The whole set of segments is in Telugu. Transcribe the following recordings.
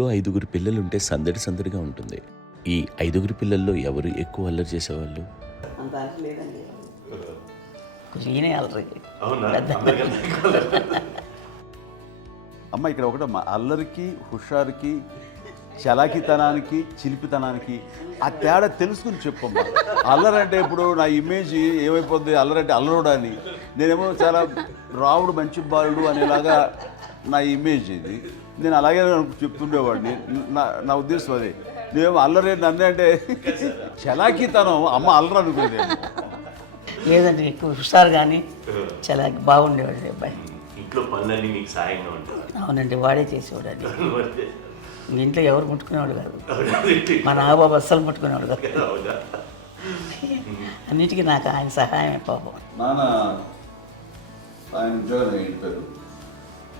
ఇంట్లో 5గురు పిల్లలుంటే సందడి సందడిగా ఉంటుంది. ఈ 5గురు పిల్లల్లో ఎవరు ఎక్కువ అల్లరి చేసేవాళ్ళు? అంత అల్లరి లేదండి. కొంచెం ఈయనే అల్లరి. అమ్మ ఇక్కడ ఒకటమ్మా, అల్లరికి హుషారుకి చలాకితనానికి చిలిపితనానికి ఆ తేడా తెలుసుకుని చెప్పమ్మా. అల్లరంటే ఇప్పుడు నా ఇమేజ్ ఏమైపోద్ది, అల్లరంటే అల్లరుడు అని, నేనేమో చాలా రాముడు మంచి బాలుడు అనేలాగా నా ఇమేజ్ ఇది. నేను అలాగే చెప్తుండేవాడిని. నా ఉద్దేశం అదే. నేనేమో అల్లరి నన్ను అంటే చలాకితనం అమ్మ అల్లరు అనుకునేది. లేదంటే ఎక్కువ హుషారు కానీ చాలా బాగుండేవాడు అబ్బాయి. ఇంట్లో పనులన్నీ మీకు సాయంగా ఉంటాయి? అవునండి, వాడే చేసేవాడు. అది ఇంట్లో ఎవరు ముట్టుకునేవాడు కాదు. మా నాగబాబు అస్సలు ముట్టుకునేవాడు కాదు. అన్నిటికీ నాకు ఆయన సహాయమే పాపం. నాన్న ఆయన ఉద్యోగం వెళ్ళిపోయారు.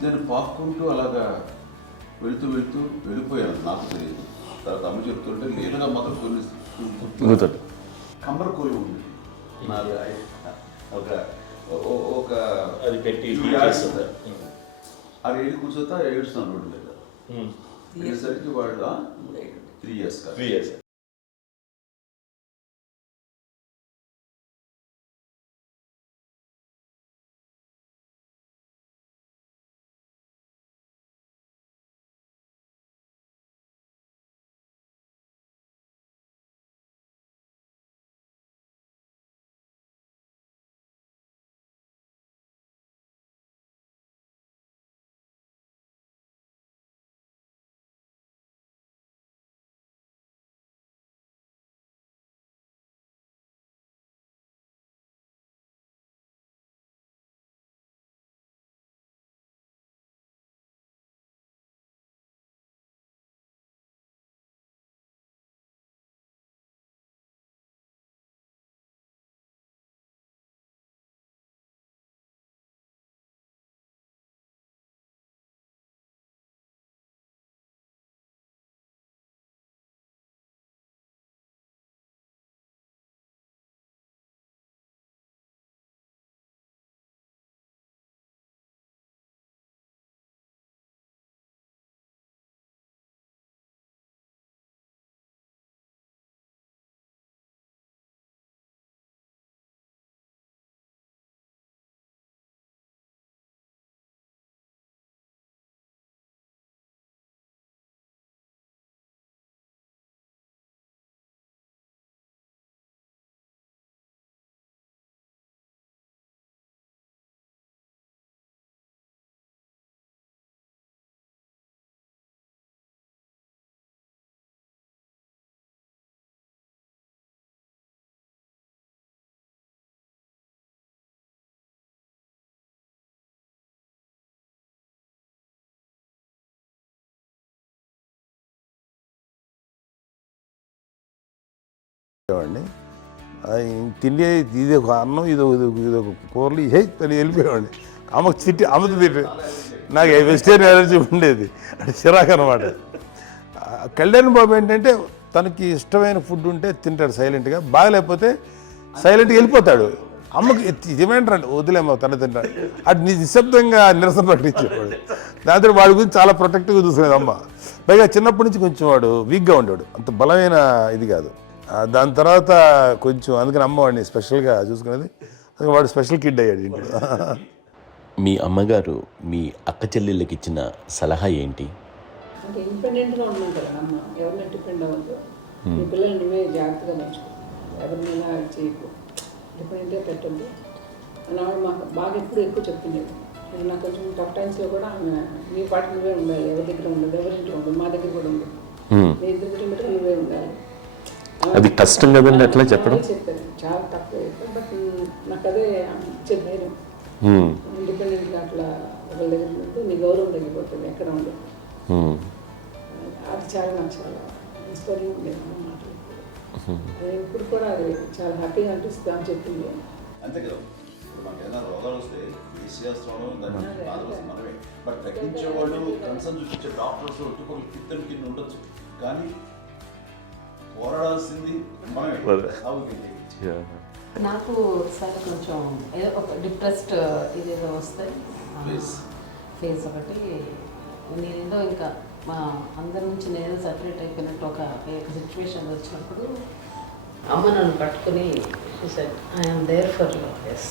నేను పాక్కుంటూ అలాగా వెళుతూ వెళ్ళిపోయాను. నాకు తెలియదు. తర్వాత అమ్మ చెప్తుంటే లేదుగా మాత్రం కొన్ని కమ్మర కోరి ఉంది నాది. ఒక అది పెట్టి అది ఏడు కూర్చోతా ఏడుస్తున్నాను రోడ్డు మీద. అయ్యేసరికి వాళ్ళు 3 years. వాడిని తిండి ఇది ఒక అన్నం ఇది ఒక కూరలు ఏ తను వెళ్ళిపోయేవాడిని. అమ్మకు అమ్మతో తిట్టి నాకు వెజిటేరియన్ ఎలర్జీ ఉండేది. అంటే చిరాకు అనమాట. కళ్యాణ్ బాబు ఏంటంటే తనకి ఇష్టమైన ఫుడ్ ఉంటే తింటాడు సైలెంట్గా, బాగలేకపోతే సైలెంట్గా వెళ్ళిపోతాడు. అమ్మకి ఇదేమంటారండి వదిలేమో తన తింటాడు. అటు నిశ్శబ్దంగా నిరసన ప్రకటించేవాడు. దాంతో వాడి గురించి చాలా ప్రొటెక్టివ్గా చూసుకునేది అమ్మ. పైగా చిన్నప్పటి నుంచి కొంచెం వాడు వీక్గా ఉండేవాడు, అంత బలమైన ఇది కాదు. దాని తర్వాత కొంచెం అందుకని అమ్మవాడిని స్పెషల్గా చూసుకునేది. వాడు స్పెషల్ కిడ్ అయ్యాడు ఇంట్లో. మీ అమ్మగారు మీ అక్క చెల్లెళ్ళకి ఇచ్చిన సలహా ఏంటి? అంటే ఇండిపెండెంట్గా ఉన్నాం కదా అమ్మ, ఎవరిని డిపెండ్ అవ్వద్దు, మీ పిల్లలు నువ్వే జాగ్రత్తగా పెంచుకో, ఎవరినైనా చేయకు, డిపెండెంట్గా పెట్టద్దు అని ఆవిడ మాకు బాగా ఎక్కువ చెప్తుండేది. నాకు కొంచెం టఫ్ టైమ్స్లో కూడా ఆమె నీ పాటు నువ్వే ఉండాలి, ఎవరి దగ్గర ఉండదు, ఎవరింట్లో ఉండదు, మా దగ్గర కూడా ఉండదు, మీ ఇద్దరు కిలోమీటర్లు నువ్వే ఉండాలి. అది కష్టం కదండి అట్లా చెప్పడం. చెప్పారు చాలా తక్కువ, బట్ నాకు అదే ఇచ్చే ధైర్యం. ఇండిపెండెంట్గా అట్లా ఒకరి దగ్గర ఉంటే నీ గౌరవం తగ్గిపోతుంది, ఎక్కడ ఉండదు. అది చాలా నాకు చాలా ఇన్స్పైరింగ్ ఉండేది మాటలు. ఇప్పుడు కూడా అది చాలా హ్యాపీగా అనిపిస్తుంది అని చెప్పింది. అంతే కదా, మనకి ఏదైనా రోగాలు వస్తే మనమే, బట్ తగ్గించే వాళ్ళు కన్సర్న్ చూపించే డాక్టర్స్ ఒట్టుకోలు కిత్తలు కింద ఉండొచ్చు, కానీ పోరాడాల్సింది మనమే. నాకు సార్ కొంచెం ఏదో ఒక డిప్రెస్డ్ ఇదేదో వస్తాయి ఫేస్ ఒకటి, నేనేదో ఇంకా మా అందరి నుంచి నేను సపరేట్ అయిపోయినట్టు ఒక సిచ్యువేషన్ వచ్చినప్పుడు అమ్మ నన్ను పట్టుకుని I'm there for you. Yes,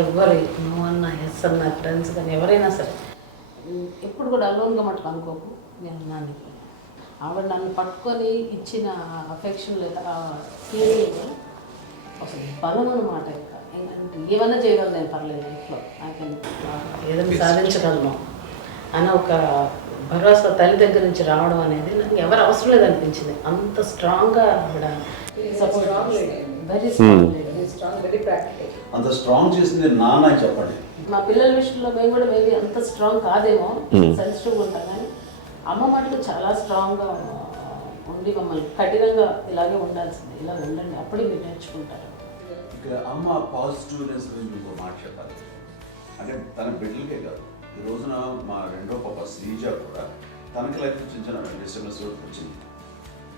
ఎవరు నో అన్న ఎస్ అన్న ఫ్రెండ్స్ కానీ ఎవరైనా సరే ఎప్పుడు కూడా అలోన్గా మటుకు అనుకోకు, నేను నాన్న. ఆవిడ నన్ను పట్టుకొని ఇచ్చిన అఫెక్షన్ లేదా ఫీలింగ్ అసలు బలం అన్నమాట. ఇంకా ఏమన్నా చేయగలను నేను, పర్లేదు లైఫ్లో నాకు ఏదైనా సాధించగలను అన్న ఒక భరోసా తల్లి దగ్గర నుంచి రావడం అనేది నాకు ఎవరు అవసరం లేదనిపించింది. అంత స్ట్రాంగ్గా ఆవిడ support, very strong, very strong, very practical. అంత స్ట్రాంగ్ చేసింది నాన్న అని చెప్పండి. మా పిల్లల విషయంలో మేము కూడా మేబీ అంత స్ట్రాంగ్ కాదేమో, సెన్సిటివ్గా ఉంటాం, కానీ అమ్మ మటుకు చాలా స్ట్రాంగ్గా ఉండి మమ్మల్ని కఠినంగా ఇలాగే ఉండాల్సింది, ఇలా ఉండండి అప్పుడే మీరు నేర్చుకుంటారు. ఇక్కడ అమ్మ పాజిటివ్నెస్ గురించి ఇంకో మాట చెప్పాలి. అంటే తన బిడ్డలకే కాదు, ఈ రోజున మా రెండో పాప శ్రీజ కూడా తనకి లైఫ్ చిన్న చిన్న ఎస్ఎంఎస్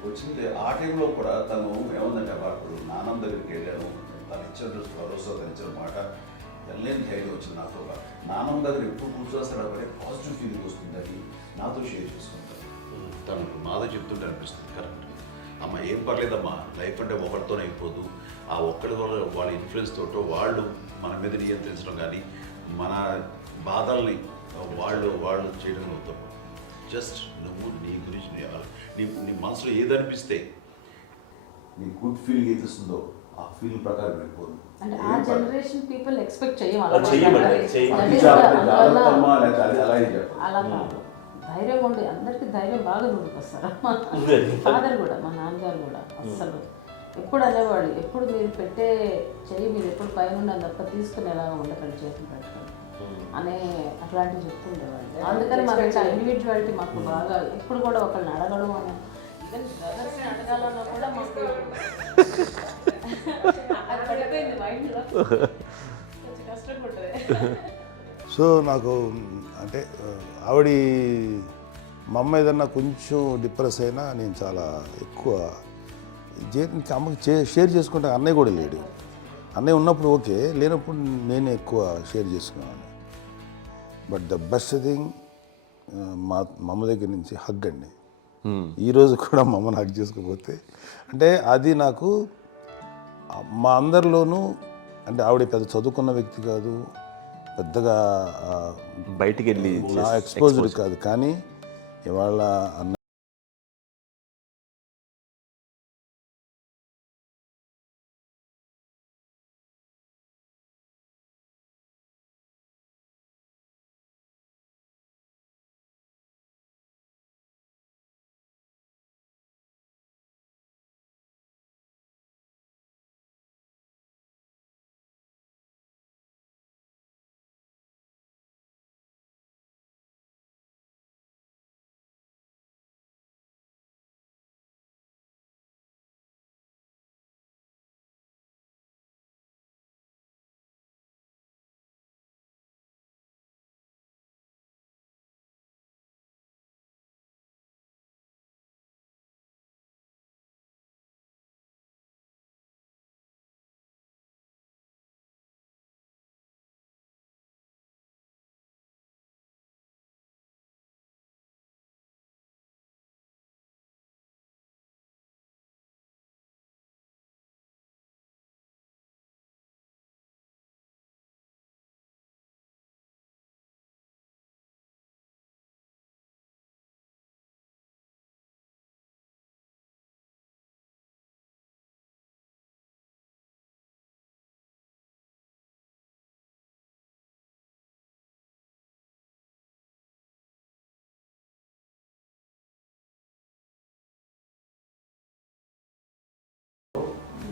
వచ్చింది. ఆ టైంలో కూడా తను ఏముందంటే అప్పుడు నాన్నమ్మ దగ్గరికి వెళ్ళాను, తను ఇచ్చిన భరోసా, తను ఇచ్చిన మాట వెళ్ళలేని ధైర్యం వచ్చింది నాతో. నాన్నమ్మ దగ్గర ఎప్పుడు కూర్చోస్తాడు అప్పుడే పాజిటివ్ ఫీలింగ్ వస్తుందని నాతో షేర్ చేసుకుంటాను. తను మాతో చెప్తుంటే అనిపిస్తుంది కరెక్ట్. అమ్మ ఏం పర్లేదమ్మా, లైఫ్ అంటే ఒకరితోనే అయిపోదు, ఆ ఒక్కడి వల్ల వాళ్ళ ఇన్ఫ్లుయెన్స్ తోటో వాళ్ళు మన మీద నియంత్రించడం కానీ మన బాధల్ని వాళ్ళు చేయడం అవుతాం. జస్ట్ నువ్వు నీ గురించి నీ మనసులో ఏదనిపిస్తే నీ గుడ్ ఫీలింగ్ ఏది వస్తుందో ఆ ఫీలింగ్ ప్రకారం వెళ్ళిపోదు. అంటే ఆ జనరేషన్ పీపుల్ ఎక్స్పెక్ట్ అలా కాదు, ధైర్యం ఉండి అందరికీ ధైర్యం బాగా నూరుకొస్తారు. మా ఫాదర్ కూడా, మా నాన్నగారు కూడా అస్సలు ఎప్పుడు అనేవాళ్ళు, ఎప్పుడు మీరు పెట్టే చెయ్యి మీరు ఎప్పుడు పైన ఉన్నది తప్ప తీసుకుని ఎలా ఉండకండి, చేతులు పెట్టుకొని అనే అట్లాంటివి చెప్తుండేవాళ్ళు. అందుకని మాకు ఇట్లా ఇండివిజువాలిటీ మాకు బాగా, ఎప్పుడు కూడా ఒకళ్ళని అడగడం అని, ఈవెన్ బ్రదర్స్ని అడగాలన్నా కూడా మాకు అది పడిపోయింది మైండ్లో, కొంచెం కష్టపడ్డది. సో నాకు అంటే ఆవిడ మా అమ్మ ఏదన్నా కొంచెం డిప్రెస్ అయినా నేను చాలా ఎక్కువ అమ్మకి షేర్ చేసుకుంటే అన్నయ్య కూడా లేడు. అన్నయ్య ఉన్నప్పుడు ఓకే, లేనప్పుడు నేనే ఎక్కువ షేర్ చేసుకున్నాను. బట్ ద బెస్ట్ థింగ్ మా అమ్మ దగ్గర నుంచి హగ్ అండి. ఈరోజు కూడా మా అమ్మని హగ్ చేసుకోకపోతే అంటే అది నాకు మా అందరిలోనూ, అంటే ఆవిడ పెద్ద చదువుకున్న వ్యక్తి కాదు, పెద్దగా బయటికి వెళ్ళి నా ఎక్స్పోజర్ కాదు, కానీ ఇవాళ అన్న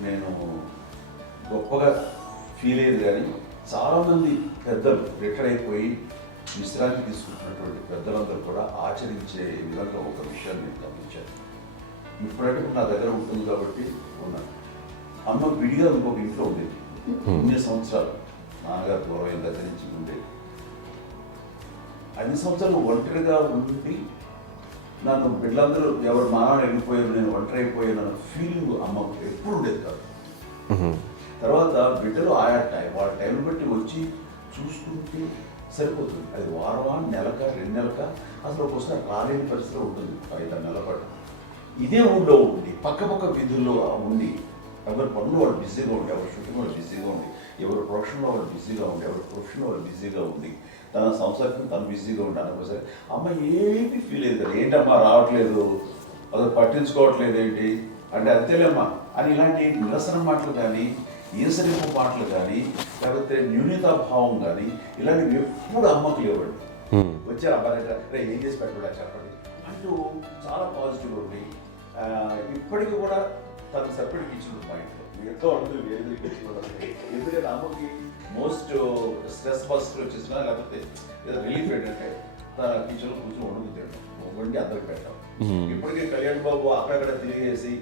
నేను గొప్పగా ఫీల్ అయ్యేది, కానీ చాలామంది పెద్దలు రిటైర్ అయిపోయి విశ్రాంతి తీసుకుంటున్నటువంటి పెద్దలందరూ కూడా ఆచరించే విధంగా ఒక విషయాన్ని నేను గమనించాను. ఇప్పుడంటే నా దగ్గర ఉంటుంది కాబట్టి ఉన్నాను. అమ్మ విడిగా ఇంకొక ఇంట్లో ఉండేది, 9 సంవత్సరాలు నాన్నగారు పూర్వం దగ్గర నుంచి ఉండేది. 5 సంవత్సరాలు ఒంటరిగా ఉండి నన్ను బిడ్డలందరూ ఎవరు మానవ వెళ్ళిపోయారు, నేను ఒంటరి అయిపోయాను అన్న ఫీలింగ్ అమ్మకు ఎప్పుడు ఉండేది కాదు. తర్వాత బిడ్డలు ఆయా వాళ్ళ టైం బట్టి వచ్చి చూసుకుంటూ సరిపోతుంది. అది వారమా, నెలక, 2 నెలక, అసలు ఒకసారి రాలేని పరిస్థితిలో ఉంటుంది 5-6 నెలల పాటు. ఇదే ఊళ్ళో ఉండి పక్క వీధుల్లో ఉండి ఎవరి పనులు వాళ్ళు బిజీగా ఉండి, ఎవరి షూటింగ్ వాళ్ళు బిజీగా ఉండి, ఎవరి ప్రొఫెషన్లో వాళ్ళు బిజీగా ఉండి, ఎవరి ప్రొఫెషన్లో వాళ్ళు బిజీగా ఉండి, తన సంసారం తను బిజీగా ఉంటాను అనుకోసరి అమ్మ ఏమీ ఫీల్ అయ్యేది కదా, ఏంటమ్మా రావట్లేదు, అసలు పట్టించుకోవట్లేదు ఏంటి అంటే అంతేలేమ్మా అని ఇలాంటి నిరసన మాటలు కానీ, ఈసరింపు మాటలు కానీ, లేకపోతే న్యూనతాభావం కానీ ఇలాంటివి ఎప్పుడు అమ్మకు లేవండి. వచ్చారు అబ్బాయి ఏం చేసి పెట్టడా చెప్పండి అంటూ చాలా పాజిటివ్ ఉంది. ఇప్పటికీ కూడా తను సెపరేట్ కిచెన్ ఉంది మా ఇంట్లో, ఎంతో ఉంటుంది వేరే కిచెన్ ఉంటుంది. ఎందుకంటే అమ్మకి మోస్ట్ స్ట్రెస్ బస్టర్ వచ్చేసినా లేకపోతే ఏదో రిలీఫ్ ఏంటంటే తన కిచెన్లో కూర్చొని వండుకుతాడు, వండి అందరికి పెట్టాం. ఇప్పటికీ కళ్యాణ్ బాబు అక్కడక్కడ తిరిగేసి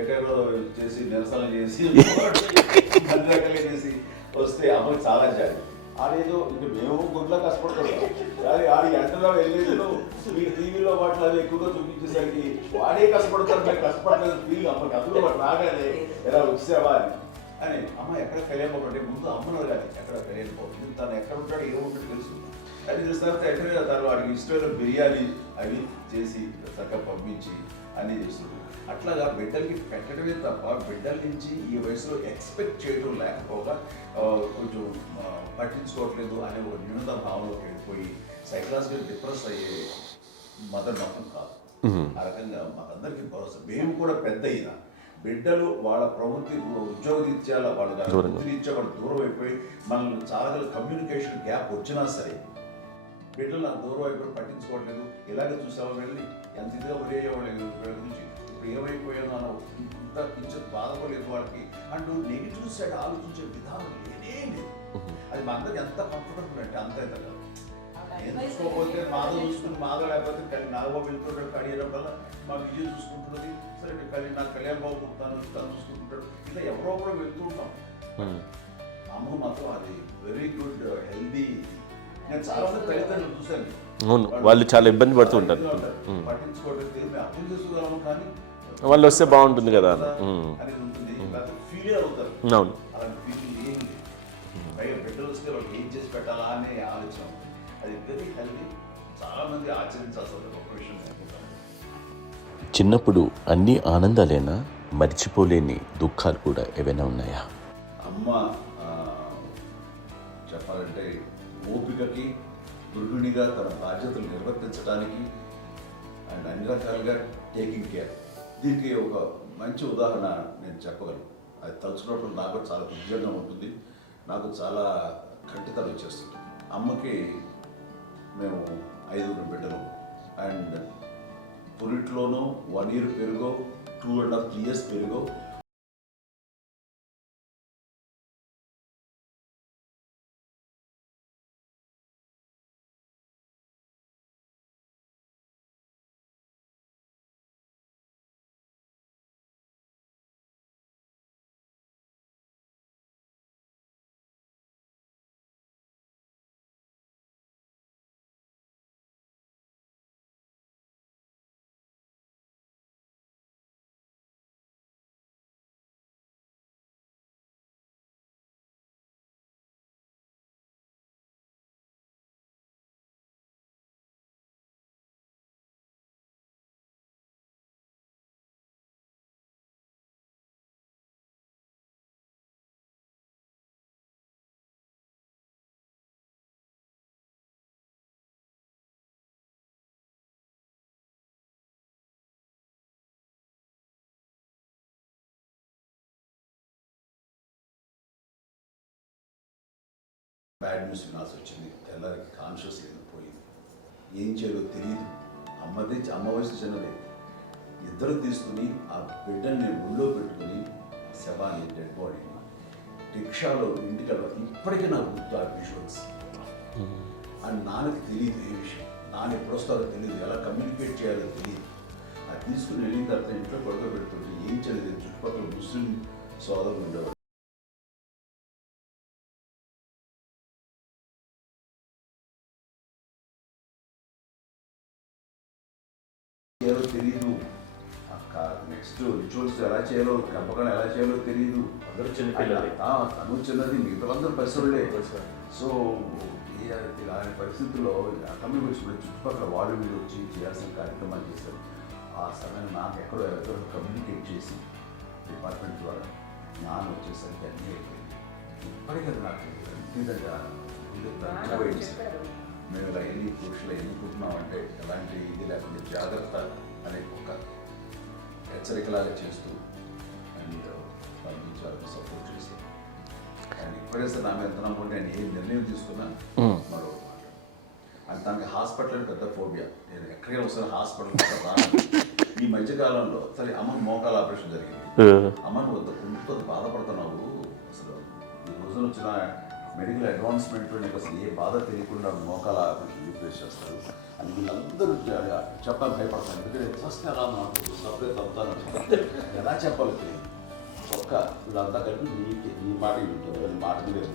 ఎక్కడో చేసి నిరసన చేసి అన్ని రకాలుగా చేసి వస్తే అమ్మకి చాలా జాలి. ఆడేదో ఇంక మేము గుడ్లా కష్టపడుతున్నాం కానీ ఆడి ఎంతలో వెళ్ళేదో మీ టీవీలో వాటిలో అది ఎక్కువగా చూపించేసరికి వాడే కష్టపడతారు, మేము కష్టపడలేదు ఫీల్ అమ్మకి. అందులో వాడు రాగానే ఎలా వచ్చావా అని అమ్మ ఎక్కడ కళ్యాణ్ బాబు అంటే ముందు అమ్మను కానీ ఎక్కడ కళ్యాణ్ బాబు తను ఎక్కడ ఉంటాడో ఏముంటుందో తెలుసు. అది తెలిసిన తర్వాత ఎక్కడ తను వాడికి ఇష్టమైన బిర్యానీ అవి చేసి చక్కగా పంపించి అన్నీ చేస్తుంది. అట్లాగా బిడ్డలకి పెట్టడమే తప్ప బిడ్డల నుంచి ఈ వయసులో ఎక్స్పెక్ట్ చేయడం లేకపోగా కొంచెం పట్టించుకోవట్లేదు అనే ఒక న్యూనత భావంలోకి వెళ్ళిపోయి సైకలాజికల్ డిప్రెస్ అయ్యే మదర్ మాత్రం కాదు. ఆ రకంగా మాకందరికీ భరోసా. మేము కూడా పెద్ద అయినా బిడ్డలు వాళ్ళ ప్రవృత్తి ఉద్యోగరీత్యాల వాళ్ళ వృత్తిరీత్యా వాళ్ళు దూరం అయిపోయి మనల్ని చాలా కమ్యూనికేషన్ గ్యాప్ వచ్చినా సరే బిడ్డలు నాకు దూరం అయిపోయి పట్టించుకోవట్లేదు. ఇలాగే చూసావా వెళ్ళి ఎంత ఇదిగా వదిలేయేవాళ్ళు గురించి ఇప్పుడు ఏమైపోయాను అని ఇంత కించెం బాధపడలేదు వాళ్ళకి అంటూ నెగిటివ్ సైడ్ ఆలోచించే విధానం లేనే లేదు. అది మా అందరికి ఎంత కంఫర్టబుల్ అంటే అంత అయితే కాదు. ఎందుకోకపోతే మాధవ చూసుకుని మాధవ లేకపోతే నాగబాబు వెళ్తుంటాడు కడియడం వల్ల మా విజయ్ చూసుకుంటున్నది సరే నాకు కళ్యాణ్ బాబు తను చూసుకుంటుంటాడు. ఇట్లా ఎవరో కూడా వెళ్తూ ఉంటాం. అమ్మ మాత్రం అది వెరీ గుడ్ హెల్దీ. నేను చాలా మంది తల్లిదండ్రులు చూశాను, అవును వాళ్ళు చాలా ఇబ్బంది పడుతూ ఉంటారు. పట్టించుకోవట్లేదు అర్థం చేసుకోగలము కానీ వాళ్ళు వస్తే బాగుంటుంది కదా అనేది ఉంటుంది. ఫీల్ అవుతారు. అవును అలాంటి ఫీలింగ్ ఏం లేదు. పైగా బిడ్డలు వస్తే వాళ్ళకి ఏం చేసి పెట్టాలా అనే ఆలోచన. అది వెరీ హెల్దీ. చాలా మంది ఆచరించాల్సిన ఒక విషయం అనుకుంటాను. చిన్నప్పుడు అన్ని ఆనందాలేనా, మర్చిపోలేని దుఃఖాలు కూడా ఏవైనా ఉన్నాయా? అమ్మ చెప్పాలంటే ఓపికకి, గృహిణిగా తన బాధ్యతలు నిర్వర్తించడానికి అండ్ అన్ని రకాలుగా టేకింగ్ కేర్. దీనికి ఒక మంచి ఉదాహరణ నేను చెప్పగలను. అది తలుచుకోవడం నాకు చాలా ఉద్యోగంగా ఉంటుంది, నాకు చాలా కంటితలు వచ్చేస్తుంది. అమ్మకి మేము 5 బిడ్డలు అండ్ పురిట్లోనూ 1 year పెరుగో 2.5 years పెరుగో బ్యాడ్ న్యూస్ వినాల్సి వచ్చింది. తెల్లరికి కాన్షియస్ పోయింది. ఏం చేయాలో తెలియదు. అమ్మ వయసు చిన్నదే. ఇద్దరు తీసుకుని ఆ బిడ్డల్ని ఒళ్ళో పెట్టుకుని శవాన్ని డెడ్ బాడీని రిక్షాలో ఇంటికి వెళ్ళాలి. ఇప్పటికీ నాకు గుర్తు ఆ విజువల్స్. అండ్ నాన్నకి తెలియదు ఏ విషయం, నాన్న ఎప్పుడు వస్తారో తెలియదు, ఎలా కమ్యూనికేట్ చేయాలో తెలియదు. అది తీసుకుని వెళ్ళిన తర్వాత ఇంట్లో పడుకోబెడుతుంటే ఏం చేయలేదు. చుట్టుపక్కల ముస్లిం సోదరులు ఉండేవారు. తెలియదు. నెక్స్ట్ నెక్స్ట్ రిచువల్స్ ఎలా చేయాలో, పెంపకం ఎలా చేయాలో తెలియదు. అందరూ చిన్నపిల్లలే. తను చిన్నది, మిగతా అందరూ పసివాళ్ళే. సో ఇలాంటి పరిస్థితుల్లో అక్కడికి వచ్చినప్పుడు చుట్టుపక్కల వాళ్ళు వీళ్ళు వచ్చి చేయాల్సిన కార్యక్రమాలు చేశారు. ఆ సమయం నాకు ఎక్కడో కమ్యూనికేట్ చేసి డిపార్ట్మెంట్ ద్వారా నాన్న వచ్చేసరికి అన్నీ అయిపోయింది. ఇప్పటికీ నాకు ఇంటిగా మేము ఇలా ఎన్ని పురుషులు ఎన్నుకుంటున్నామంటే ఎలాంటి ఇది లేకుండా జాగ్రత్త అనే ఒక హెచ్చరికలాగా చేస్తూ అండ్ వాళ్ళకి సపోర్ట్ చేసి అండ్ ఇప్పుడైతే నా మీద ఎంత నమ్ముకుంటే నేను ఏ నిర్ణయం తీసుకున్నా మరో అండ్ తనకి హాస్పిటల్ అంటే పెద్ద ఫోబియా. నేను ఎక్కడికైనా ఒకసారి హాస్పిటల్ రాను. ఈ మధ్యకాలంలో సరే అమ్మకి మోకాల ఆపరేషన్ జరిగింది. అమ్మను కుంటుతో బాధపడుతున్నావు, అసలు ఈ రోజున వచ్చిన మెడికల్ అడ్వాన్స్మెంట్ నీకు అసలు ఏ బాధ తెలియకుండా మోకాల ఆపరేషన్ రీప్లేస్ చేస్తారు అని వీళ్ళందరూ చెప్పడానికి భయపడతాను. ఎందుకంటే ఫస్ట్ ఎలా నాకు సపరేట్ అవుతాను, ఎలా చెప్పాలి తెలియదు. ఒక్క వీళ్ళంతా కలిపి నీ మాట వింటారు, అది మాట మీద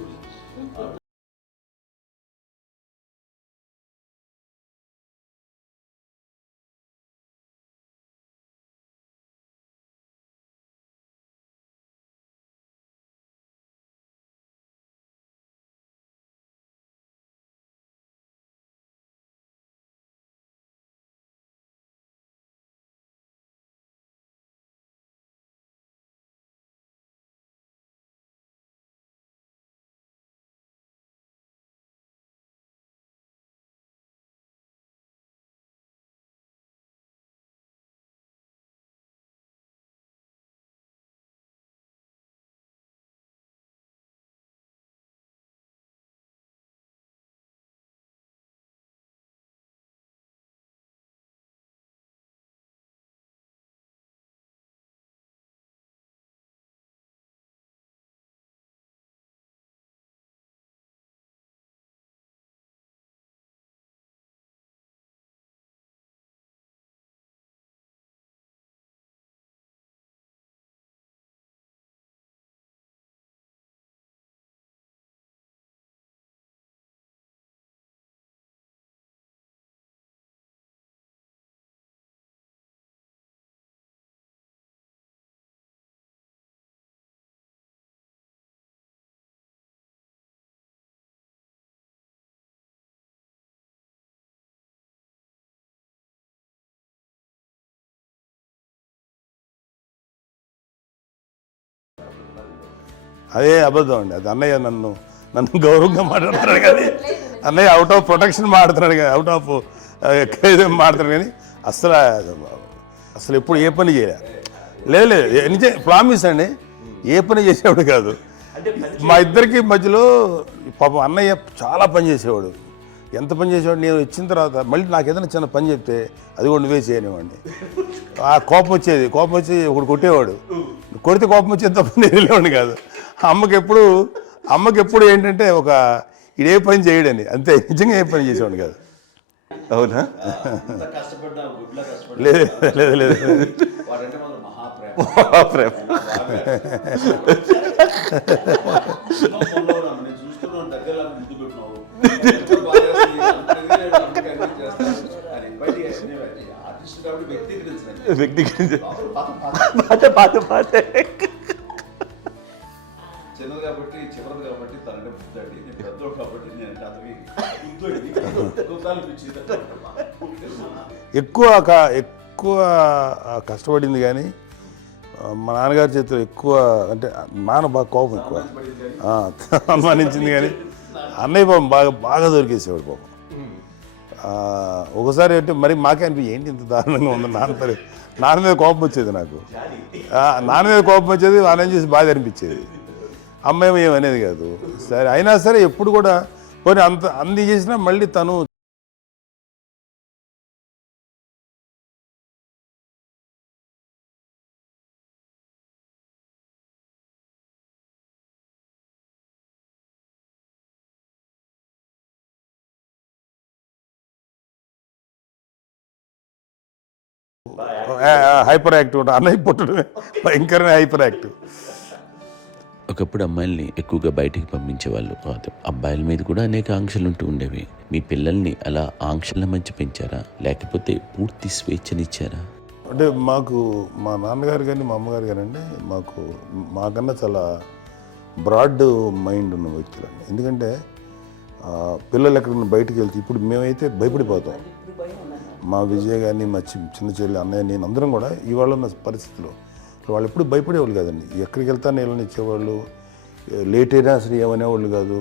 అదే అబద్ధం అండి. అది అన్నయ్య నన్ను గౌరవంగా మాట్లాడుతున్నాడు కానీ అన్నయ్య అవుట్ ఆఫ్ ప్రొటెక్షన్ మాట్లాడుతున్నాడు కానీ అవుట్ ఆఫ్ మాట్లాడుతున్నాడు కానీ అసలు ఎప్పుడు ఏ పని చేయలే. లేదు నిజం ప్రామిస్ అండి, ఏ పని చేసేవాడు కాదు. మా ఇద్దరికి మధ్యలో పాపం అన్నయ్య చాలా పని చేసేవాడు. ఎంత పని చేసేవాడు, నేను వచ్చిన తర్వాత మళ్ళీ నాకు ఏదైనా చిన్న పని చెప్తే అది కూడా నువ్వే చేయనివ్వండి. ఆ కోపం వచ్చి ఒకడు కొట్టేవాడు, కొడితే కోపం వచ్చేది తప్ప నేను వెళ్ళేవాడిని కాదు. అమ్మకి ఎప్పుడు ఏంటంటే ఒక ఇదే పని చేయడని, అంతే. నిజంగా ఏ పని చేసేవాడు కాదు. అవునా? లేదు మహాప్రేమ. చిన్నది కాబట్టి చివరిది కాబట్టి తనంటే బుద్ధాడి, నేను పెద్దోడు కాబట్టి నేను అతని ఎక్కువ కష్టపడింది కానీ మా నాన్నగారి చేతిలో ఎక్కువ అంటే నాన్న బాగా కోపం ఎక్కువ అనుమానించింది కానీ అన్నయ్య పాపం బాగా దొరికేసేవాడు పాపం. ఒకసారి అంటే మరి మాకే అనిపి ఏంటి ఇంత దారుణంగా ఉంది నాన్న మీద కోపం వచ్చేది నాకు. నాన్న మీద కోపం వచ్చేది, వాళ్ళని చేసి బాధ అనిపించేది. అమ్మాయి ఏమనేది కాదు. సరే అయినా సరే ఎప్పుడు కూడా పోనీ అంది చేసినా మళ్ళీ తను హైపర్ యాక్టివ్ ఉంటాడు. అన్నయ్య పుట్టడమే భయంకరమైన హైపర్ యాక్టివ్. ఒకప్పుడు అమ్మాయిల్ని ఎక్కువగా బయటికి పంపించేవాళ్ళు కాదు, అబ్బాయిల మీద కూడా అనేక ఆంక్షలు ఉంటూ ఉండేవి. మీ పిల్లల్ని అలా ఆంక్షల మధ్య పెంచారా, లేకపోతే పూర్తి స్వేచ్ఛనిచ్చారా? అంటే మాకు మా నాన్నగారు కానీ మా అమ్మగారు కానీ అండి మాకన్నా చాలా బ్రాడ్ మైండ్ ఉన్న వ్యక్తులండి. ఎందుకంటే పిల్లలు ఎక్కడన్నా బయటకు వెళ్తే ఇప్పుడు మేమైతే భయపడిపోతాం. మా విజయ్ కానీ మా చిన్న చెల్లి అన్నయ్య నేను అందరం కూడా ఇవాళ ఉన్న పరిస్థితిలో వాళ్ళు ఎప్పుడు భయపడేవాళ్ళు కాదండి. ఎక్కడికి వెళ్తాను వీళ్ళని ఇచ్చేవాళ్ళు, లేట్ అయినా అసలు ఏమనేవాళ్ళు కాదు.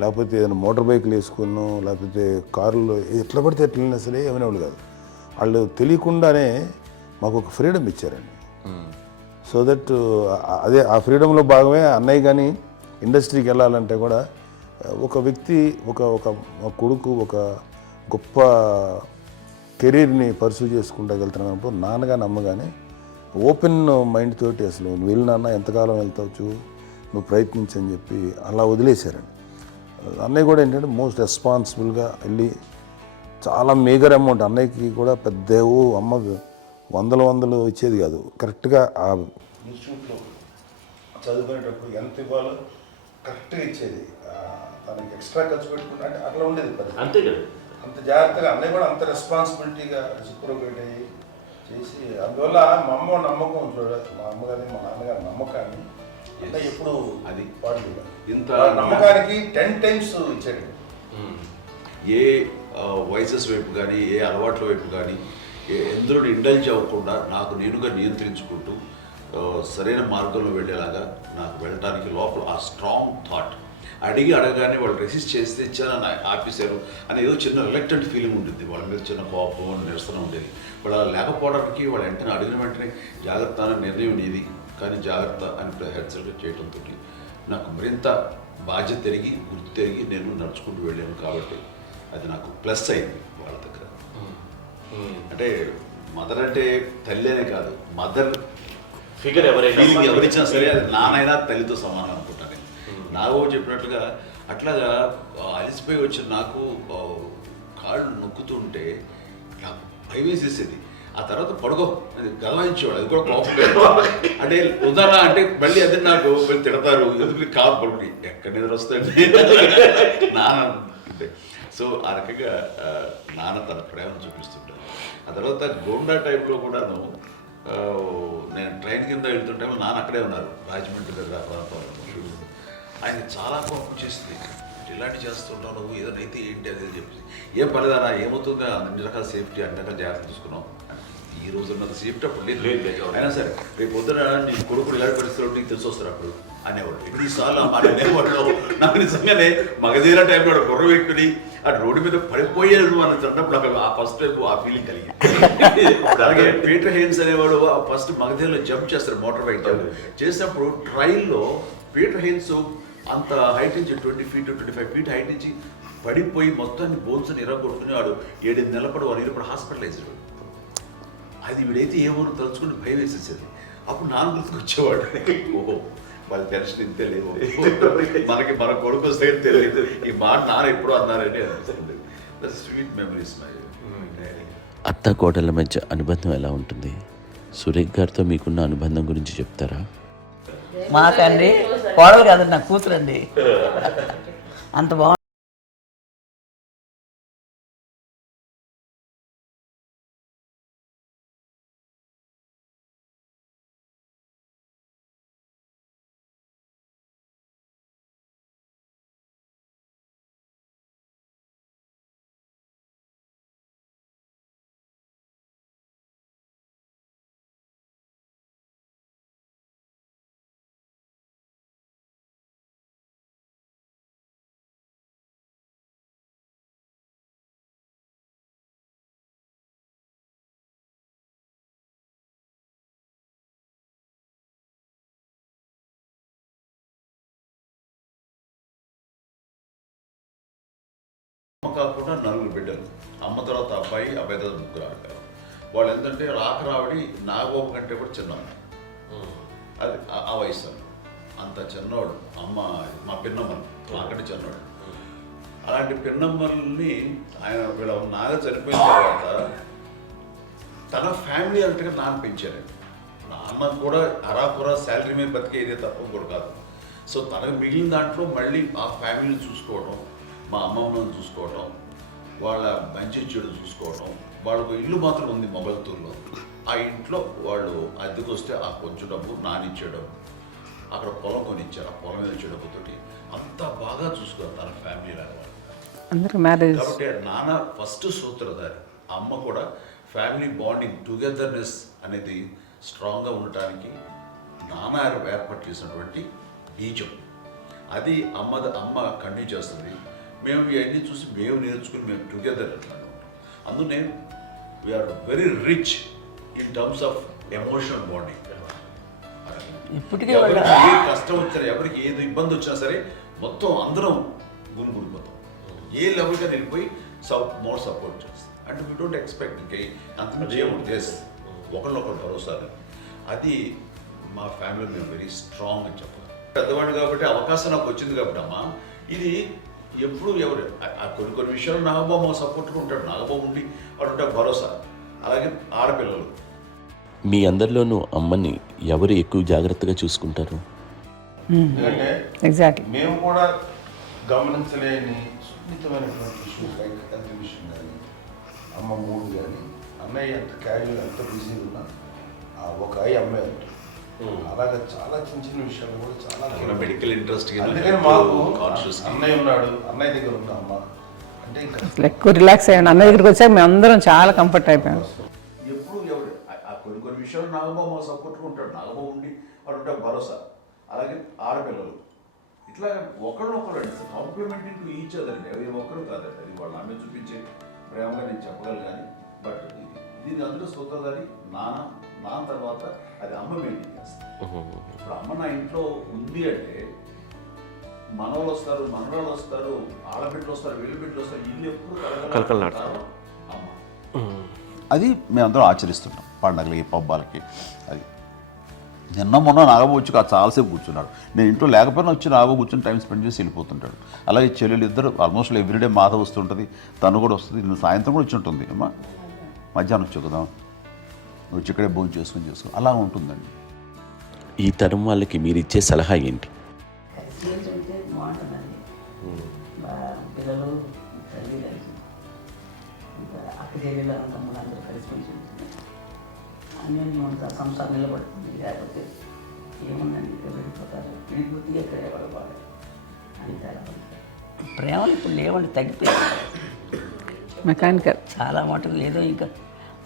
లేకపోతే ఏదైనా మోటార్ బైక్లు వేసుకున్నాం, లేకపోతే కారులో ఎట్లా పడితే ఎట్లా సరే ఏమనేవాళ్ళు కాదు. వాళ్ళు తెలియకుండానే మాకు ఒక ఫ్రీడమ్ ఇచ్చారండి. సో దట్ అదే ఆ ఫ్రీడంలో భాగమే అన్నయ్య కానీ ఇండస్ట్రీకి వెళ్ళాలంటే కూడా ఒక వ్యక్తి ఒక కొడుకు ఒక గొప్ప కెరీర్ని పర్సూ చేసుకుంటూ వెళ్తున్నప్పుడు నాన్నగాని అమ్మగానే ఓపెన్ మైండ్ తోటి అసలు నువ్వు వెళ్ళినా ఎంతకాలం వెళ్తావచ్చు, నువ్వు ప్రయత్నించని చెప్పి అలా వదిలేశారండి. అన్నయ్య కూడా ఏంటంటే మోస్ట్ రెస్పాన్సిబుల్గా వెళ్ళి చాలా మేజర్ అమౌంట్ అన్నయ్యకి కూడా పెద్ద అమ్మకు వందలు ఇచ్చేది కాదు. కరెక్ట్గా ఆ ఇన్స్టిట్యూట్లో చదువుకునేటప్పుడు ఎంత ఇవ్వాలో కరెక్ట్గా ఇచ్చేది. తనకి ఎక్స్ట్రా ఖర్చు పెట్టుకుంటే అంటే అట్లా ఉండేది పరిస్థితి. అంతే కదా, అంత జాగ్రత్తగా అన్నయ్య కూడా అంత రెస్పాన్సిబిలిటీగా రెసిప్రోకేట్ అయ్యి చేసి అందువల్ల మా అమ్మ నమ్మకం చూడాలి. మా అమ్మగారి మా నాన్నగారి నమ్మకాన్ని అంటే ఎప్పుడు అది పాడు ఇంత నమ్మకానికి 10 times ఇచ్చాడు. ఏ వయసెస్ వైపు కానీ ఏ అలవాట్ల వైపు కానీ ఎందులో ఇండల్జ్ అవ్వకుండా నాకు నేనుగా నియంత్రించుకుంటూ సరైన మార్గంలో వెళ్ళేలాగా నాకు వెళ్ళడానికి లోపల ఆ స్ట్రాంగ్ థాట్ అడగానే వాళ్ళు రెసిస్ట్ చేస్తే ఇచ్చాను ఆపేశారు అని ఏదో చిన్న రిలక్టెంట్ ఫీలింగ్ ఉంటుంది. వాళ్ళ మీద చిన్న కోపం నిరసన ఉండేది. వాళ్ళు అలా లేకపోవడానికి వాళ్ళు వెంటనే అడిగిన వెంటనే జాగ్రత్త అనే నిర్ణయం నీది కానీ జాగ్రత్త అని హెచ్చరిక చేయడంతో నాకు మరింత బాధ్యత తిరిగి గుర్తు తిరిగి నేను నడుచుకుంటూ వెళ్ళాను. కాబట్టి అది నాకు ప్లస్ అయింది వాళ్ళ దగ్గర. అంటే మదర్ అంటే తల్లి అనే కాదు, మదర్ ఫిగర్ ఎవరిచ్చినా సరే అది నానైనా తల్లితో సమానం అనుకుంటాను. నాకు చెప్పినట్లుగా అట్లాగా అలసిపోయి వచ్చిన నాకు కాళ్ళు నొక్కుతుంటే నాకు భయం వేసేసేది. ఆ తర్వాత పడుకో గదవాయించేవాడు, అది కూడా కోపం. అంటే ఉదాహరణ అంటే మళ్ళీ అదే నాకు తిడతారు, ఎందుకు కాదు పడుకుని ఎక్కడ నిద్ర వస్తాయండి నాన్న అంటే. సో ఆ రకంగా నాన్న తన ప్రేమను చూపిస్తుంటాను. ఆ తర్వాత గోండా టైంలో కూడాను నేను ట్రైన్ కింద వెళ్తుంటే నాన్న అక్కడే ఉన్నారు, రాజమండ్రి దగ్గర ప్రాంతంలో. ఆయన చాలా కోపం చేస్తుంది, ఇలాంటి చేస్తుంటావు నువ్వు, ఏదైనా అయితే ఏంటి అది చెప్పి. ఏం పర్లేదన్నా ఏమవుతుందో అన్ని రకాల సేఫ్టీ అన్ని రకాల జాగ్రత్త తీసుకున్నాం. ఈ రోజు ఉన్నది సేఫ్టీ అప్పుడు లేదు. అయినా సరే రేపు పొద్దున నీ కొడుకులు ఇలాంటి పరిస్థితులు నీకు తెలిసి వస్తారు అప్పుడు అనేవాడు. ఎన్నిసార్లు ఆ మాట అనేవాడు. నాకు నిజంగానే మగధీర టైంలో గుర్ర వ్యక్తుని అటు రోడ్డు మీద పడిపోయేది అని అన్నప్పుడు నాకు ఆ ఫస్ట్ టైం ఆ ఫీలింగ్ కలిగింది. అలాగే పీటర్ హెయిన్స్ అనేవాడు ఫస్ట్ మగధీరలో జంప్ చేస్తారు, మోటార్ బైక్ జంప్ చేసినప్పుడు ట్రైల్లో పీటర్ హెయిన్స్ అంత హైట్ నుంచి 20 feet 25 feet హైట్ నుంచి పడిపోయి మొత్తాన్ని బోన్స్ ఇరగొట్టుకుని వాడు 7 నెలల పాటు వాడు ఇప్పుడు హాస్పిటలైజ్డ్. అది వీడైతే ఏమో తలుచుకుని భయం వేసేసేది. అప్పుడు నాన్న గుర్తుకు వచ్చేవాడు, ఓహో వాళ్ళ టెన్షన్ ఇంతే లేవు, మనకి మన కొడుకు వస్తే తెలియదు ఈ మాట నాన్న ఎప్పుడూ అన్నారని అనిపిస్తుంది. Sweet memories my. అత్త కోడళ్ళ మధ్య అనుబంధం ఎలా ఉంటుంది? సురేఖ్ గారితో మీకున్న అనుబంధం గురించి చెప్తారా? మాకండి కోడలు కాదండి, నా కూతురండి. అంత బాగుంది. అమ్మ కాకుండా 4 బిడ్డలు, అమ్మ తర్వాత అబ్బాయి తర్వాత 3 ఆడతారు. వాళ్ళు ఏంటంటే రాకరావడి నాగోప కంటే కూడా చిన్నమ్మ. అది ఆ వయసు అంత చిన్నవాడు. అమ్మ మా పిన్నమ్మని మాకంటే చిన్నవాడు. అలాంటి పిన్నమ్మల్ని ఆయన వీళ్ళ నాగ చనిపోయిన తర్వాత తన ఫ్యామిలీ అంతగా నాన్న పెంచారు. నాన్న కూడా అరాపురా శాలరీ మీద బతికేదే తప్ప కూడా కాదు. సో తనకు మిగిలిన దాంట్లో మళ్ళీ ఆ ఫ్యామిలీని చూసుకోవడం, మా అమ్మమ్మని చూసుకోవటం, వాళ్ళ మంచి చెడు చూసుకోవటం. వాళ్ళకు ఇల్లు మాత్రం ఉంది మొబైల్తూరులో, ఆ ఇంట్లో వాళ్ళు అద్దెకు వస్తే ఆ కొంచెం డబ్బు నానిచ్చే డబ్బు, అక్కడ పొలం కొనిచ్చారు, ఆ పొలం మీద ఇచ్చే డబ్బుతోటి అంతా బాగా చూసుకోవాలి తన ఫ్యామిలీ లాగా వాళ్ళు. అందరికి మ్యారేజ్ కాబట్టి నాన్న ఫస్ట్ సూత్రధారి, అమ్మ కూడా ఫ్యామిలీ బాండింగ్ టుగెదర్నెస్ అనేది స్ట్రాంగ్గా ఉండటానికి నాన్న ఏర్పాటు చేసినటువంటి బీజం. అది అమ్మ కంటిన్యూ చేస్తుంది. మేము ఇవన్నీ చూసి మేము నేర్చుకుని మేము టుగెదర్ ఉంటాం. అందునే we're very rich in terms of emotional bonding. ఇప్పటికే ఎవరికి ఏ కష్టం వచ్చినా, ఎవరికి ఏది ఇబ్బంది వచ్చినా సరే మొత్తం అందరం గురిపోతాం. ఏ లెవెల్గా వెళ్ళిపోయి మోర్ సపోర్ట్ చేస్తాం. అంటే వీ డోంట్ ఎక్స్పెక్ట్ ఇంకా అంతమంది ఏముంటుంది, ఎస్ ఒకరినొకరు భరోసా. అది మా ఫ్యామిలీ మేము వెరీ స్ట్రాంగ్ అని చెప్పాలి. పెద్దవాడు కాబట్టి అవకాశం నాకు వచ్చింది కాబట్టి అమ్మ, ఇది ఎప్పుడు ఎవరు కొన్ని విషయాలు నాగబాబు మా సపోర్ట్గా ఉంటాడు. నాగబాబు ఉండి వాడు ఉంటే భరోసా. అలాగే ఆడపిల్లలు. మీ అందరిలోనూ అమ్మని ఎవరు ఎక్కువ జాగ్రత్తగా చూసుకుంటారు? ఎందుకంటే ఎగ్జాక్ట్లీ. మేము కూడా గమనించలేని సున్నితమైనటువంటి విషయం, హెల్త్ విషయం కానీ, అమ్మ మూడు కానీ, అన్నయ్య ఎంత క్యాజువల్ ఎంత బిజీ ఉన్నా ఆ ఒక అమ్మాయి ఉంటుంది. అలాగే చాలా చిన్న చిన్న విషయాలు కూడా చాలా మెడికల్ ఇంట్రెస్ట్. అందుకని మాకు అన్నయ్య ఉన్నాడు, అన్నయ్య దగ్గర ఉన్న అమ్మ అంటే ఇంకా ఎక్కువ రిలాక్స్ అయ్యాను. అన్న దగ్గరికి వచ్చాక మేము అందరం చాలా కంఫర్ట్ అయిపోయాం. ఎప్పుడు ఎవరు కొన్ని విషయాలు నాగబాబు మా సపోర్ట్గా ఉంటాడు. నాగబాబు ఉండి వాడు ఉంటే భరోసా. అలాగే ఆడపిల్లలు ఇట్లా ఒకరినొకరు అండి కాంప్లిమెంటింగ్ టు ఈచ్ అదర్ అండి. అది ఒక్కరు కాదండి, అది వాళ్ళు ఆమె చూపించే ప్రేమగా నేను చెప్పగలను. కానీ బట్ దీని అందరూ సూత్రధారి నాన్న తర్వాత అది అమ్మ మెయింటైన్ చేస్తుంది. ఇప్పుడు అమ్మ నా ఇంట్లో ఉంది అంటే మనవాళ్ళు వస్తారు, మనవాళ్ళు వస్తారు, ఆడబిడ్డలు వస్తారు, వీళ్ళ బిడ్డలు వస్తారు, ఇల్లు ఎప్పుడు కలకలాడతారు అమ్మ. అది మేమందరం ఆచరిస్తున్నాం పండగలకి, పబ్బాలకి. అది నిన్న మొన్న నాగబాబు వచ్చి చాలాసేపు కూర్చున్నాడు. నేను ఇంట్లో లేకపోయినా వచ్చి నాగబాబు కూర్చొని టైం స్పెండ్ చేసి వెళ్ళిపోతుంటాడు. అలాగే చెల్లెలు ఇద్దరు ఆల్మోస్ట్ ఎవ్రీడే మాత వస్తుంటుంది, తను కూడా వస్తుంది. నిన్న సాయంత్రం కూడా వచ్చి ఉంటుంది. అమ్మ మధ్యాహ్నం వచ్చి కదా వచ్చి ఇక్కడే భోజనం చేసుకుని అలా ఉంటుందండి. ఈ తరం వాళ్ళకి మీరు ఇచ్చే సలహా ఏంటి? కలిసి ఉంటే బాగుంటుందండి. పిల్లలు తల్లి కలిసి ఇంకా అక్క చెల్లెలు తమ్ముడు అందరూ కలిసిమెలిసి ఉంటుంది. అన్నీ ఉంటా సంసారం నిలబడుతుంది. లేకపోతే ఏముందండి ఇక్కడ వెళ్ళిపోతారు, విడిపోతే ఎక్కడ ఎవరు బాగా అంతే. ప్రేమలు ఇప్పుడు లేవండి, తగ్గిపోయాయి. మెకానికల్ చాలా మటుకు ఏదో ఇంకా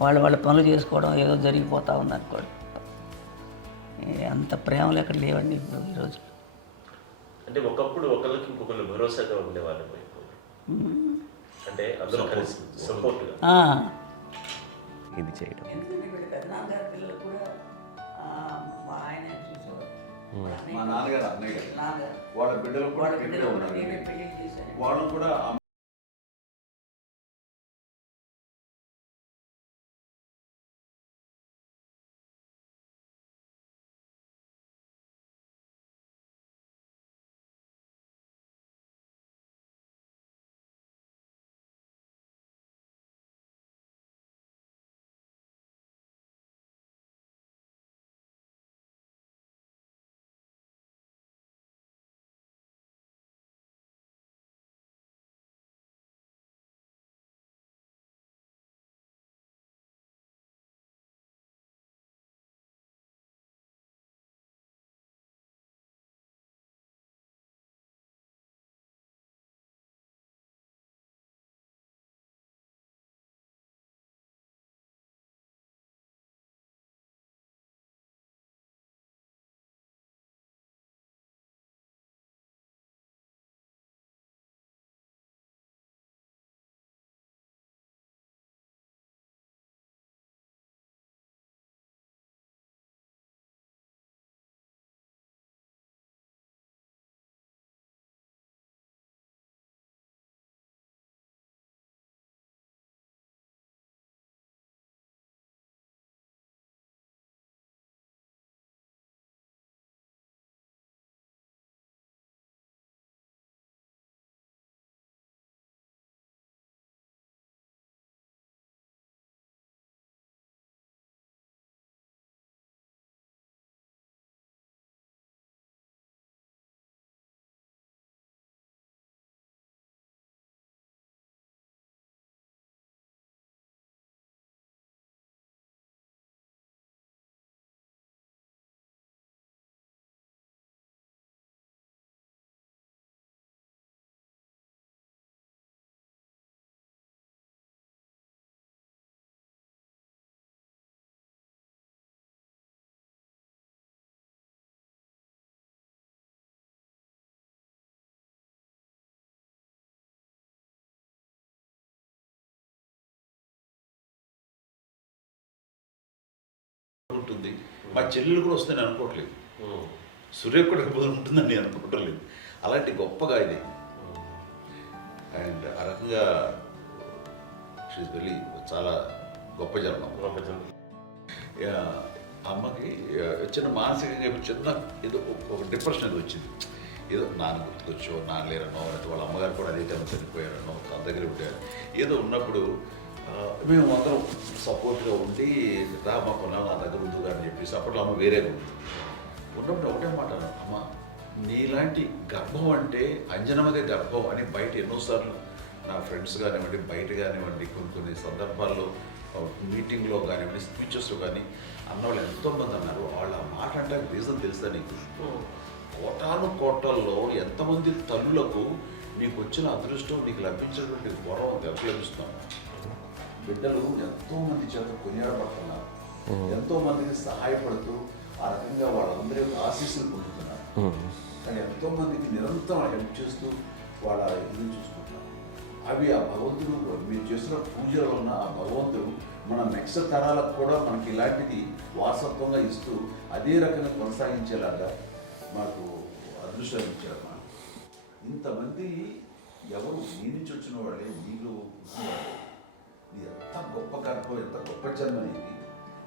వాళ్ళ పనులు చేసుకోవడం ఏదో జరిగిపోతూ ఉంది అనుకోండి. అంత ప్రేమలు ఎక్కడ లేవండి ఇప్పుడు ఈరోజు. అంటే ఒకప్పుడు ఒకళ్ళకి ఇంకొకళ్ళు భరోసాగా ఉండేవాళ్ళు. అంటే అందరూ కలిసి సపోర్ట్గా ఇది చేయడం. పిల్లలు కూడా ఆయన చూసేవారు. మా నాన్నగారు అన్నయ్య గారు వాళ్ళ బిడ్డలు కూడా పెళ్లి చేశారు. వాళ్ళు కూడా ఉంటుంది. మా చెల్లెలు కూడా వస్తుందని అనుకోవట్లేదు, సూర్య కూడా రేపు ఉంటుందని నేను అనుకోవటం లేదు. అలాంటి గొప్పగా ఇది. అండ్ ఆ రకంగా షీఈ్ వెరీ చాలా గొప్ప జన్మ. అమ్మకి చిన్న మానసికంగా చిన్న ఏదో ఒక డిప్రెషన్ అది వచ్చింది. ఏదో నాన్న గుర్తుకొచ్చో, నాన్న లేరనో, వాళ్ళ అమ్మగారు కూడా అదే టైం చనిపోయారనో, తన దగ్గర ఉంటారు. ఏదో ఉన్నప్పుడు మేము అందరం సపోర్ట్గా ఉండి రామా కొన్నా నా దగ్గర ఉందిగా అని చెప్పేసి అప్పట్లో అమ్మ వేరేగా ఉంది. ఉన్నప్పుడు ఒకటే మాట అన్నాను, అమ్మ నీలాంటి గర్భం అంటే అంజనమ్మదే గర్భం అని బయట ఎన్నోసార్లు నా ఫ్రెండ్స్ కానివ్వండి, బయట కానివ్వండి, కొన్ని సందర్భాల్లో మీటింగ్లో కానివ్వండి, స్పీచెస్లో కానీ అన్నవాళ్ళు ఎంతోమంది అన్నారు. వాళ్ళ మాట అంటే రీజన్ తెలుసా నీకు? కోటాల్లో ఎంతమంది తల్లులకు నీకు వచ్చిన అదృష్టం, నీకు లభించినటువంటి గౌరవం ఎవరు లభిస్తున్నాం? బిడ్డలు ఎంతోమంది చేత కొనియాడబడుతున్నారు, ఎంతోమందికి సహాయపడుతూ ఆ రకంగా వాళ్ళందరి యొక్క ఆశీస్సులు పొందుతున్నారు. కానీ ఎంతోమందికి నిరంతరం హెల్ప్ చేస్తూ వాళ్ళ ఇది చూసుకుంటున్నారు. అవి ఆ భగవంతుడు మీరు చేసిన పూజలో ఉన్న ఆ భగవంతుడు మన నెక్స్ట్ తరాలకు కూడా మనకి ఇలాంటిది వారసత్వంగా ఇస్తూ అదే రకంగా కొనసాగించేలాగా మాకు అదృష్టాన్ని ఇచ్చారు. ఇంతమంది ఎవరు నీ నుంచి వచ్చిన వాళ్ళే, నీళ్ళు నీ ఎంత గొప్ప గర్భం, ఎంత గొప్ప జన్మ నీది.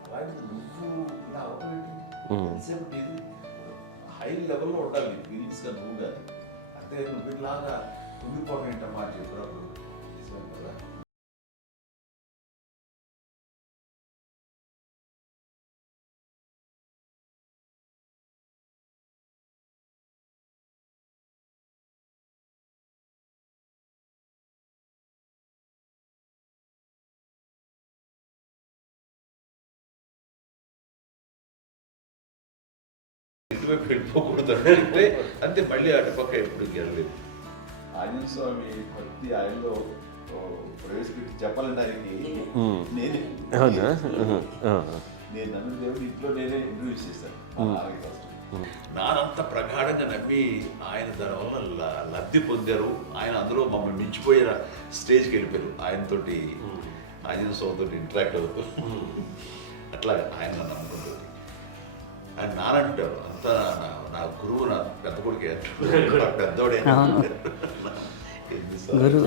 అలాంటిది నువ్వు ఇలా అవటమేంటి? ఎంతసేపు ఇది హై లెవెల్లో ఉండాలి నీ ఫీలింగ్స్గా నువ్వు కానీ. అంతే నువ్వు ఇలాగా కుంగిపోవడం ఏంటమ్మా అని చెప్పినప్పుడు నిజమే కదా. ఇటువైపు వెళ్ళిపోకూడదు అంటే అంతే. మళ్ళీ అటుపక్క ఎప్పుడు గెలలేదు. ఆంజనేయ స్వామి భక్తి ఆయనలో ప్రవేశపెట్టి చెప్పాలడానికి నేనే నేను నన్ను దేవుడు ఇంట్లో నేనే ఇంట్రడ్యూస్ చేశాను. నానంత ప్రగాఢంగా నమ్మి ఆయన దానివల్ల లబ్ధి పొందారు. ఆయన అందులో మమ్మల్ని మించిపోయే స్టేజ్కి వెళ్ళిపోయారు. ఆయనతోటి ఆంజనేయ స్వామితో ఇంటరాక్ట్ అవుతూ అట్లా ఆయన నమ్ముకుంటుంది. ఆయన నానంటారు అంతా నా గురువు, నా పెద్ద కొడుకు పెద్దోడే. గురువు